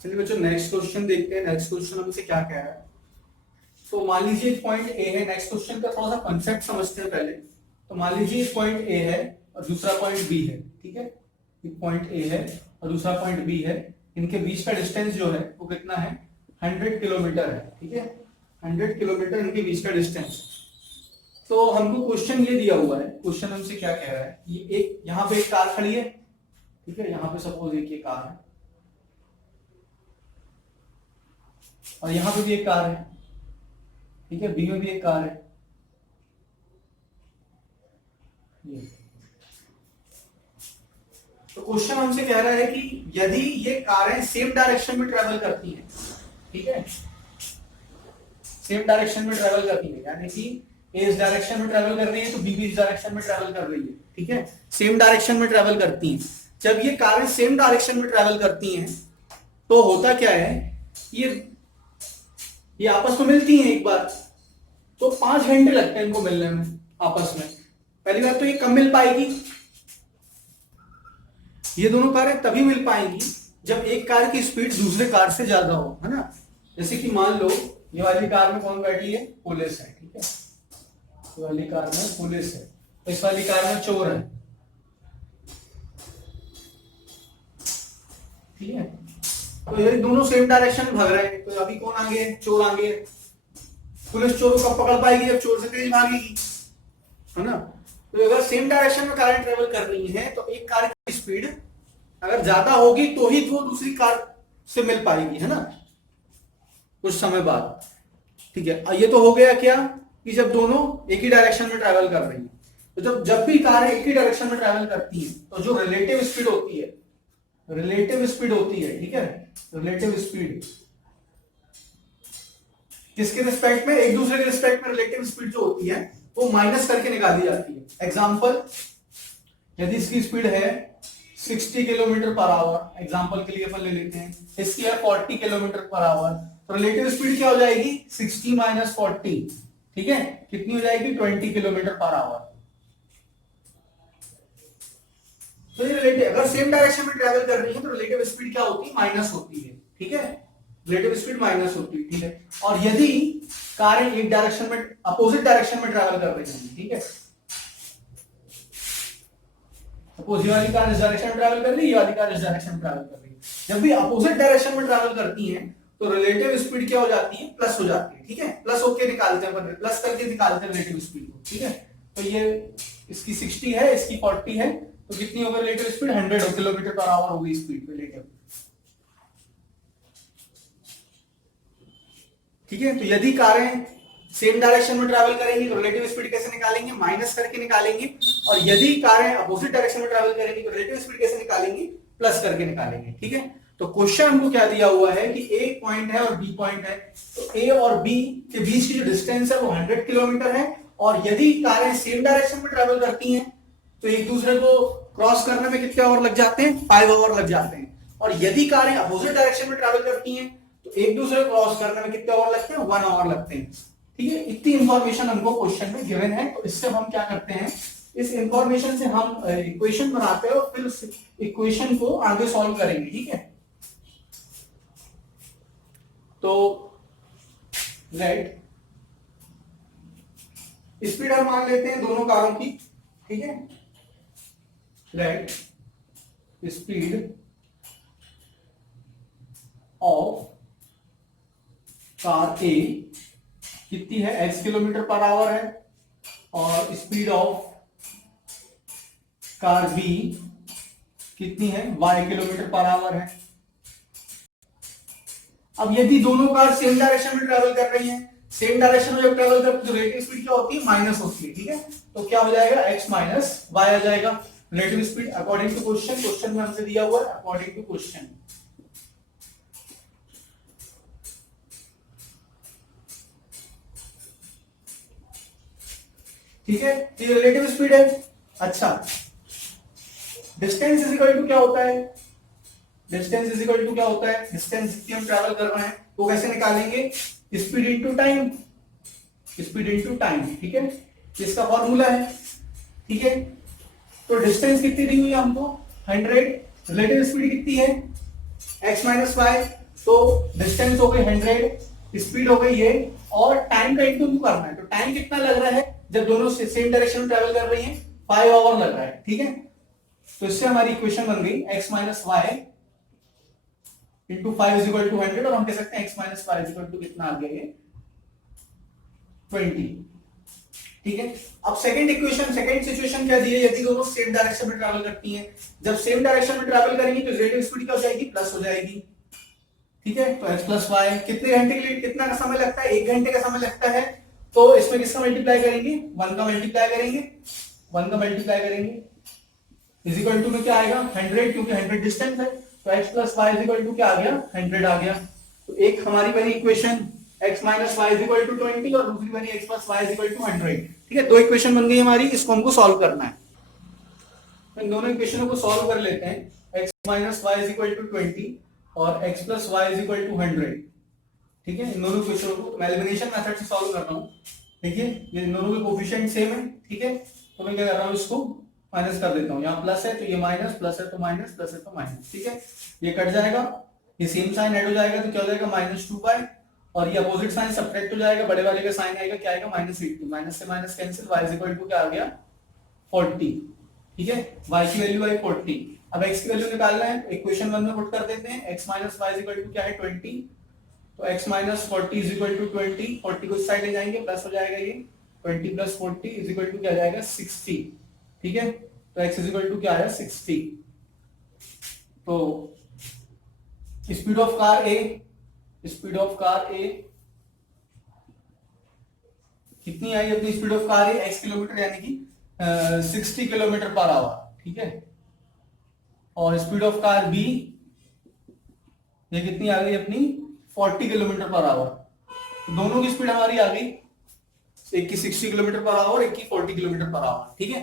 चलिए बच्चों next question देखते हैं। नेक्स्ट क्वेश्चन हमसे क्या कह रहा है। तो मान लीजिए पॉइंट ए है। नेक्स्ट क्वेश्चन का थोड़ा सा कंसेप्ट समझते हैं पहले। तो मान लीजिए पॉइंट ए है और दूसरा पॉइंट बी है, ठीक है। एक पॉइंट ए है और दूसरा पॉइंट बी है। इनके बीच का डिस्टेंस जो है वो कितना है, 100 किलोमीटर है, ठीक है। 100 किलोमीटर इनके बीच का डिस्टेंस। तो हमको क्वेश्चन ये दिया हुआ है। क्वेश्चन हमसे क्या कह रहा है, ये एक यहाँ पे एक कार खड़ी है, ठीक है। यहाँ पे सपोज एक ये कार है और यहाँ पे भी एक कार है, ठीक है। बी में भी एक कार है। ये तो क्वेश्चन हमसे कह रहा है कि यदि ये कारें सेम डायरेक्शन में ट्रेवल करती हैं, ठीक है, सेम डायरेक्शन में ट्रेवल करती है, यानी कि ए इस डायरेक्शन में ट्रेवल कर रही है तो बी भी इस डायरेक्शन में ट्रेवल कर रही है, ठीक है। सेम डायरेक्शन में ट्रेवल करती हैं। जब ये कारें सेम डायरेक्शन में ट्रेवल करती हैं तो होता क्या है, ये आपस में मिलती हैं एक बार, तो 5 घंटे लगते हैं इनको मिलने में आपस में। पहली बात तो ये कब मिल पाएगी, ये दोनों कारें तभी मिल पाएंगी जब एक कार की स्पीड दूसरे कार से ज्यादा हो, है ना। जैसे कि मान लो ये वाली कार में कौन बैठी है, पुलिस है, ठीक है। ये वाली कार में पुलिस है, इस वाली कार में चोर है, ठीक है। तो ये दोनों सेम डायरेक्शन में भाग रहे हैं, तो अभी कौन आगे है, चोर आगे है। पुलिस चोर को कब पकड़ पाएगी, जब चोर से तेज भागेगी, है ना। तो अगर सेम डायरेक्शन में कार ट्रेवल कर रही है तो एक कार की स्पीड अगर ज्यादा होगी तो ही वो दूसरी कार से मिल पाएगी, है ना, कुछ समय बाद, ठीक है। ये तो हो गया क्या कि जब दोनों एक ही डायरेक्शन में ट्रेवल कर रही है। तो जब भी कारें एक ही डायरेक्शन में ट्रेवल करती हैं तो जो रिलेटिव स्पीड होती है, रिलेटिव स्पीड होती है, ठीक है। रिलेटिव स्पीड किसके रिस्पेक्ट में, एक दूसरे के रिस्पेक्ट में रिलेटिव स्पीड जो होती है वो माइनस करके निकाली जाती है। एग्जांपल, यदि इसकी स्पीड है 60 किलोमीटर पर आवर, एग्जांपल के लिए अपन ले लेते हैं, इसकी है 40 किलोमीटर पर आवर, तो रिलेटिव स्पीड क्या हो जाएगी, 60 माइनस 40, ठीक है, कितनी हो जाएगी, 20 किलोमीटर पर आवर। तो ये रिलेटिव, अगर सेम डायरेक्शन में ट्रेवल कर रही है तो रिलेटिव स्पीड क्या होती है, माइनस होती है, ठीक है। रिलेटिव स्पीड माइनस होती है, ठीक है। और यदि कारें एक डायरेक्शन में, अपोजिट डायरेक्शन में ट्रेवल कर रही हैं, ठीक है, सपोज ये वाली कार इस डायरेक्शन में ट्रैवल कर रही है, ये वाली कार इस डायरेक्शन में ट्रैवल कर रही है। जब भी अपोजिट डायरेक्शन में ट्रैवल करती हैं तो रिलेटिव स्पीड क्या हो जाती है, प्लस हो जाती है, ठीक है। प्लस होके निकालते हैं अपन, प्लस करके निकालते हैं रिलेटिव स्पीड को, ठीक है। तो ये इसकी 60 है, इसकी 40 है, तो कितनी होगी relative speed, 100 kilometre per hour होगी स्पीड रिलेटिव, ठीक है। तो यदि कारें सेम डायरेक्शन में ट्रैवल करेंगी तो रिलेटिव स्पीड कैसे निकालेंगे, माइनस करके निकालेंगे। और यदि कारें अपोजिट डायरेक्शन में ट्रैवल करेंगी तो रिलेटिव स्पीड कैसे निकालेंगे, प्लस करके निकालेंगे, ठीक है। तो क्वेश्चन हमको क्या दिया हुआ है कि ए पॉइंट है और बी पॉइंट है, तो ए और बी के बीच की जो डिस्टेंस है वो 100 किलोमीटर है। और यदि कारें सेम डायरेक्शन में ट्रैवल करती हैं तो एक दूसरे को क्रॉस करने में कितने आवर लग जाते हैं, 5 आवर लग जाते हैं। और यदि कारें अपोजिट डायरेक्शन में ट्रैवल करती हैं तो एक दूसरे को क्रॉस करने में कितने आवर लगते हैं, 1 आवर लगते हैं, ठीक है। इतनी इंफॉर्मेशन हमको क्वेश्चन में गिवन है। तो इससे हम क्या करते हैं, इस इंफॉर्मेशन से हम इक्वेशन बनाते हैं और फिर उस इक्वेशन को आगे सॉल्व करेंगे, ठीक है। तो लेट स्पीड हम मान लेते हैं दोनों कारों की, ठीक है। Let speed of car A कितनी है, x किलोमीटर पर आवर है, और स्पीड ऑफ कार बी कितनी है, y किलोमीटर पर आवर है। अब यदि दोनों कार सेम डायरेक्शन में ट्रैवल कर रही हैं, सेम डायरेक्शन में जब ट्रैवल करती है तो रिलेटिव स्पीड क्या होती है, माइनस होती है, ठीक है। तो क्या हो जाएगा, x माइनस वाई आ जाएगा relative speed according to question. Question में हमसे दिया हुआ है अकॉर्डिंग टू क्वेश्चन, ठीक है। ये रिलेटिव स्पीड है। अच्छा, डिस्टेंस इज इक्वल टू क्या होता है, डिस्टेंस इज इक्वल टू क्या होता है, डिस्टेंस जितनी हम ट्रैवल कर रहे हैं वो कैसे निकालेंगे, speed into time, speed into time, ठीक है। इसका फॉर्मूला है, ठीक है। तो डिस्टेंस कितनी दी हुई है हमको, 100, रिलेटिव स्पीड कितनी है, x माइनस वाई, तो डिस्टेंस हो गई 100, स्पीड हो गई ये, और टाइम का इंटू करना है। तो टाइम कितना लग रहा है जब दोनों सेम डायरेक्शन में ट्रेवल कर रही हैं? 5 आवर लग रहा है, ठीक है। तो इससे हमारी इक्वेशन बन गई x minus Y into 5 is equal to 100, और हम कह सकते हैं x minus Y is equal to कितना आ गया ये 20, ठीक है। अब सेकंड इक्वेशन, सेकंड सिचुएशन क्या दी है? यदि दोनों सेम डायरेक्शन में ट्रैवल करती हैं, जब सेम डायरेक्शन में ट्रैवल करेंगी तो रिलेटिव स्पीड क्या हो जाएगी? प्लस हो जाएगी, ठीक है। तो x प्लस वाई कितने घंटे के लिए कितना का समय लगता है? 1 घंटे का समय लगता है। तो इसमें किसका मल्टीप्लाई करेंगे? 1 का मल्टीप्लाई करेंगे, 1 का मल्टीप्लाई करेंगे, इज इक्वल टू में क्या आएगा? 100, क्योंकि 100 डिस्टेंस है। तो x plus Y is equal to क्या आ गया? 100 आ गया। तो एक हमारी बनी equation x minus Y is equal to 20, और दूसरी बनी x plus Y is equal to 100, ठीक है। दो इक्वेशन बन गई हमारी, इसको हमको सॉल्व करना है। तो इन दोनों इक्वेशनों को सॉल्व कर लेते हैं। x minus Y is equal to 20 और x plus Y is equal to 100, ठीक है। इन दोनों इक्वेशनों को मैं एलिमिनेशन मेथड से सॉल्व कर रहा हूँ। देखिए ये इन दोनों के कोफिशिएंट सेम है, ठीक है। तो मैं क्या कर रहा हूँ, इसको माइनस कर देता हूँ। यहाँ प्लस है तो ये माइनस, प्लस है तो माइनस, प्लस है तो माइनस, ठीक है। ये कट जाएगा, ये सेम साइन ऐड हो जाएगा, तो क्या हो जाएगा? -2 और ये अपोजिट साइन सब्ट्रैक्ट हो जाएगा, बड़े वाले का साइन आएगा, क्या आएगा? -8। माइनस से minus cancel, y is equal to क्या आ गया? 40, ठीक है। y की वैल्यू है 40। अब x की वैल्यू निकालना है, इक्वेशन 1 में पुट कर देते हैं। x minus Y is equal to क्या है? 20। तो x minus 40 is equal to 20, 40 को इस साइड ले जाएंगे, प्लस हो जाएगा ये 20 प्लस 40 इज इक्वल टू क्या जाएगा? 60, ठीक है। तो x इज इक्वल टू क्या आया? 60। तो speed of car A, speed of car A कितनी आई? अपनी speed of car A x kilometre यानी कि 60 किलोमीटर पर आवर, ठीक है। और स्पीड ऑफ कार बी ये कितनी आ गई अपनी? 40 किलोमीटर पर आवर। तो दोनों की स्पीड हमारी आ गई, एक की 60 किलोमीटर पर आवर, एक की 40 किलोमीटर पर आवर, ठीक है।